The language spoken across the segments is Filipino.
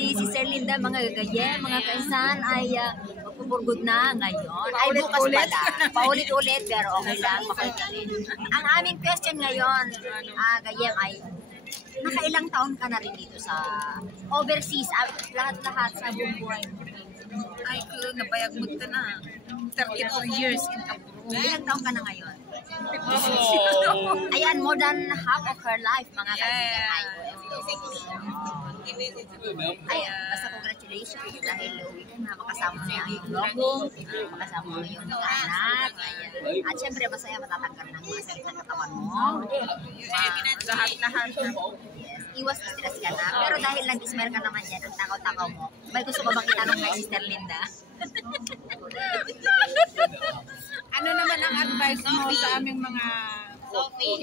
si Sister Linda, mga gagaye, mga kaisan, ay magpupurgod na ngayon. Ay, bukas pala. Paulit-ulit, pero okay lang, makikinig. Ang aming question ngayon, gayem, ay nakailang taon ka na rin dito sa overseas, lahat-lahat sa buong buhay mo? Ay, ko, nabayag mo ito na. 34 years in Kapuro. Ilang taon ka na ngayon? Ayan, more than half of her life, mga kaibigan, ay ay, basta congratulations dahil uwi ka na, makasama mo yung logo, makasama mo yung mga anak. Ayan. At syempre, masaya matatanggal ng mga sakit ng katawan mo. Lahat-lahat. Yes, iwas stress ka na. Pero dahil nag-ismer ka naman yan, ang takaw-takaw mo, may gusto ko bang itanong kay Sister Linda? Ano naman ang advice mo sa aming mga Sophie,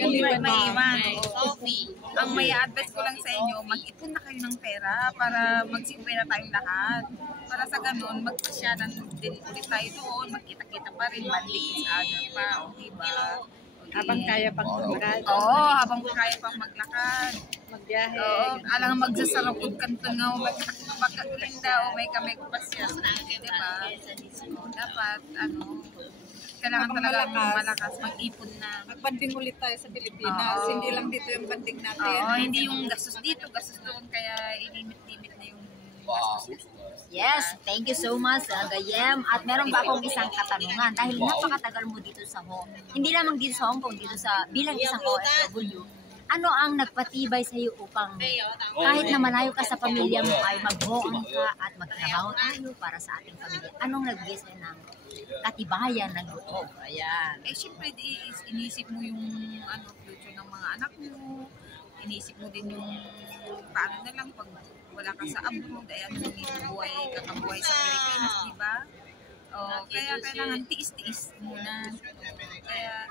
Sophie, ang may advice ko lang sa inyo, mag-ipon na kayo ng pera para mag-sikwela tayong lahat. Para sa ganun, magpasyanan din ulit tayo doon, magkita-kita pa rin, banding sa other pa, o diba? habang kaya pang maglakad. Oo, habang kaya pang maglakad. Magbiyahe. Oo, alang magsasarapod kanto nga, magkakalinda o may kami pasya. Diba? Dapat, kailangan talaga malakas, mag-ipon na. Magbanding ulit tayo sa Pilipinas. Hindi lang dito yung banding natin. Oo, hindi yung gastos dito, gastos doon, kaya ilimit-limit na yung gastos. Yes, thank you so much, Gayem. At meron pa akong isang katanungan dahil napakatagal mo dito sa Hong Kong. Hindi lamang dito sa Hong Kong, dito sa bilang isang OFW. Ano ang nagpatibay sa iyo upang kahit na malayo ka sa pamilya mo ay mag-hoang ka at magtrabaho tayo para sa ating pamilya? Anong nagbigay sa'yo ng katibayan ng loob? Ayan. Eh, syempre, inisip mo yung future ng mga anak mo. Inisip mo din yung paano na lang pag wala ka sa abroad, ay kakabuhay sa Pilipinas, di ba? Kaya kailangan tiis-tiis muna. Kaya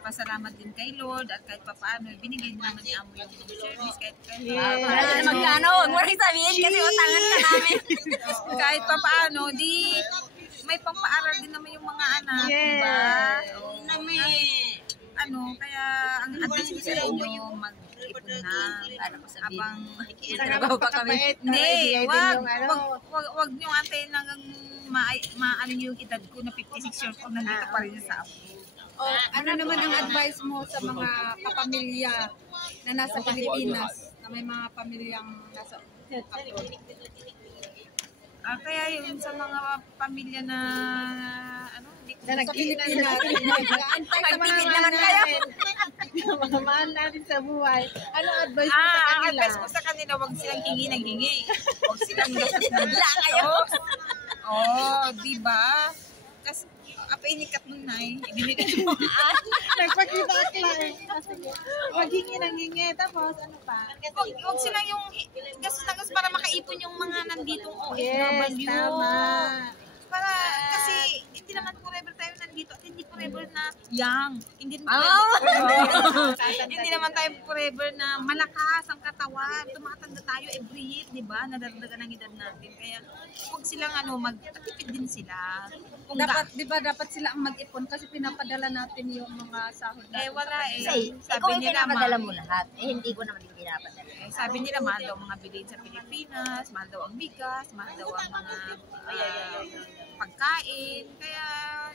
pasalamat din kay Lord at kahit papaano, binigay naman niya mo yung service kahit Magkano? Huwag mo rin sabihin kasi utangan ka namin. kahit papaano, di may pampaaral din naman yung mga anak, di ba? Kaya ang advice ko sa inyo, mag-ipon na habang Trabaho pa kami. hindi, wag nyo antayin lang maano yung edad ko na 56 years old, nandito pa rin sa ako. Ano naman ang advice mo sa mga kapamilya na nasa Pilipinas, na may mga pamilyang nasa abroad? Kaya yun sa mga pamilya na Sa Pilipinas, nag-antay naman kayo. Mga mahal natin sa buhay. Ano advice mo sa kanila? advice ko sa kanila, wag silang hingi ng hingi. Wag silang gastos ng gastos. Di ba? Kasi apinikat mo na ibinigay mo. Nagpag-feedback lang. Wag hingi ng hingi. Tapos ano pa? Wag silang yung gastos ng gastos para makaipon yung mga nanditong OFW. Yes, tama. Para, kasi hindi naman forever tayo nandito at hindi forever na young. Hindi naman tayo forever na malakas ang katawan. Tumatanda tayo every year, di ba? Nadagdagan ang edad natin. Kaya huwag silang magtipid din sila. Dapat, di ba, dapat sila ang mag-ipon kasi pinapadala natin yung mga sahod natin. Wala Kasi ikaw yung pinapadala mo lahat. Hindi ko naman yung pinapadala. Sabi nila, mahal daw mga bilhin sa Pilipinas, mahal daw ang bigas, mahal daw ang mga pagkain. Kaya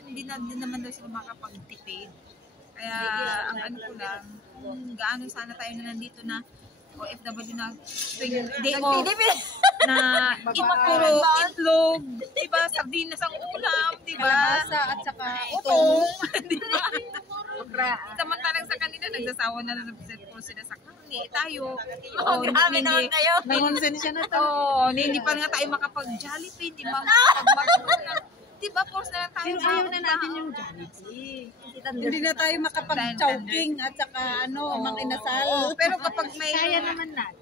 hindi naman daw sila makapagtipid. Kaya ang ko lang, kung gaano sana tayo na nandito na OFW na day off na puro itlog, diba? Sardinas ang ulam, diba? Kalabasa at saka utong, diba? Samantalang sa kanila, nagsasawa na sila sa kami. Tayo, Grabe naman kayo. Nangonsensya na to. hindi pa nga tayo makapag-Jollibee, di ba? Diba, force na lang tayo. Pero ayaw na natin yung Jollibee. Hindi na tayo makapag-chowking at saka mang inasal. Pero kapag may... Kaya naman natin.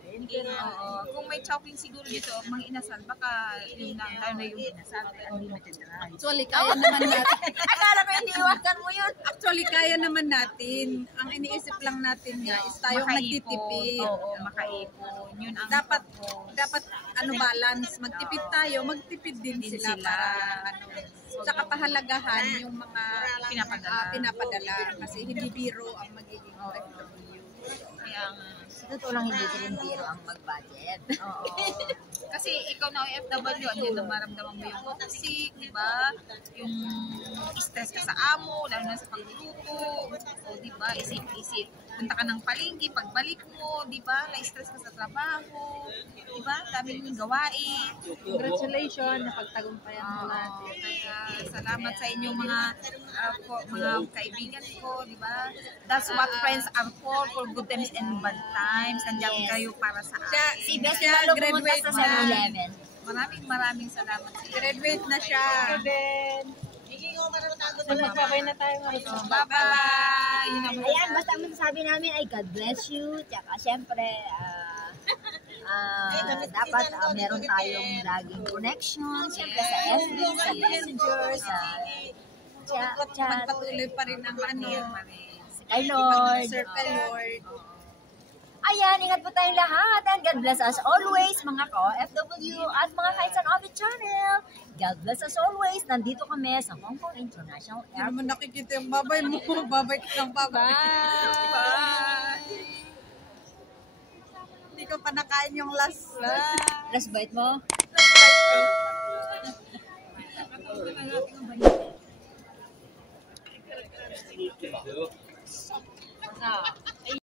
Kung may chowking siguro dito, mga inasal, baka yun lang tayo na yung inasal. Unlimited rice. Actually, kaya naman natin. Akala ko hindi iwasan mo yun. Actually, kaya naman natin. Ang iniisip lang natin nga is tayong nagtitipid. Oo, makaipon. Yun ang dapat balance. Magtipid tayo, magtipid din sila para saka pahalagahan yung mga pinapadala kasi hindi biro ang magiging OFW. Kaya totoo lang hindi rin biro ang mag-budget. Oo. Kasi ikaw na OFW, ano yun, maramdaman mo yung homesick, di ba? Yung stress ka sa amo, lalo na sa pagluluto. O, di ba? Isip-isip. Punta ka ng palengke, pagbalik mo, di ba? Na-stress ka sa trabaho. Di ba? Daming gawain. Congratulations, napagtagumpayan mo natin. Kaya salamat sa inyong mga kaibigan ko, di ba? That's what friends are for good times and bad times. Nandiyan kayo para sa akin. Si Bessie Malo pumunta sa 7-Eleven. Maraming salamat sa inyo. Graduate na siya. So, magbabay na tayo ngayon. Bye-bye! Ayan, basta ang masasabi namin ay God bless you. Tsaka syempre, dapat meron tayong laging connection. Syempre sa FB, sa Messenger, sa chat, Magpatuloy pa rin ang kay Lord. Sir kay Lord. Ayan, ingat po tayong lahat and God bless us always, mga ka-OFW at mga Kainsan Office Channel. God bless us always. Nandito kami sa Hong Kong International Hindi Airport. naman nakikita yung babay mo. Babay ka ng babay. Bye! Hindi ko pa nakain yung last. Last bite mo? Bye!